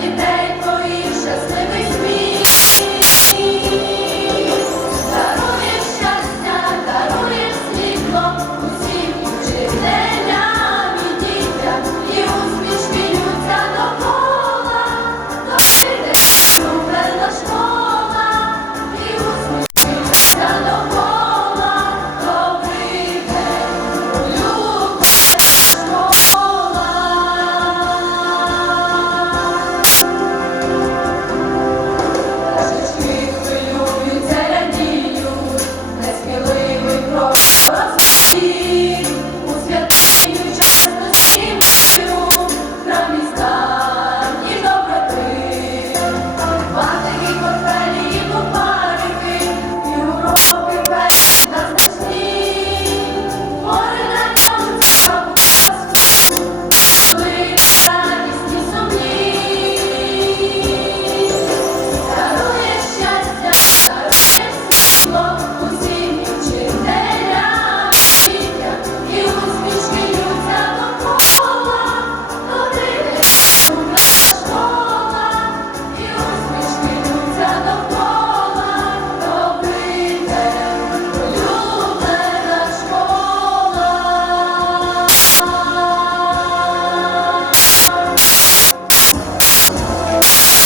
дітей твоїх щасливий сміх.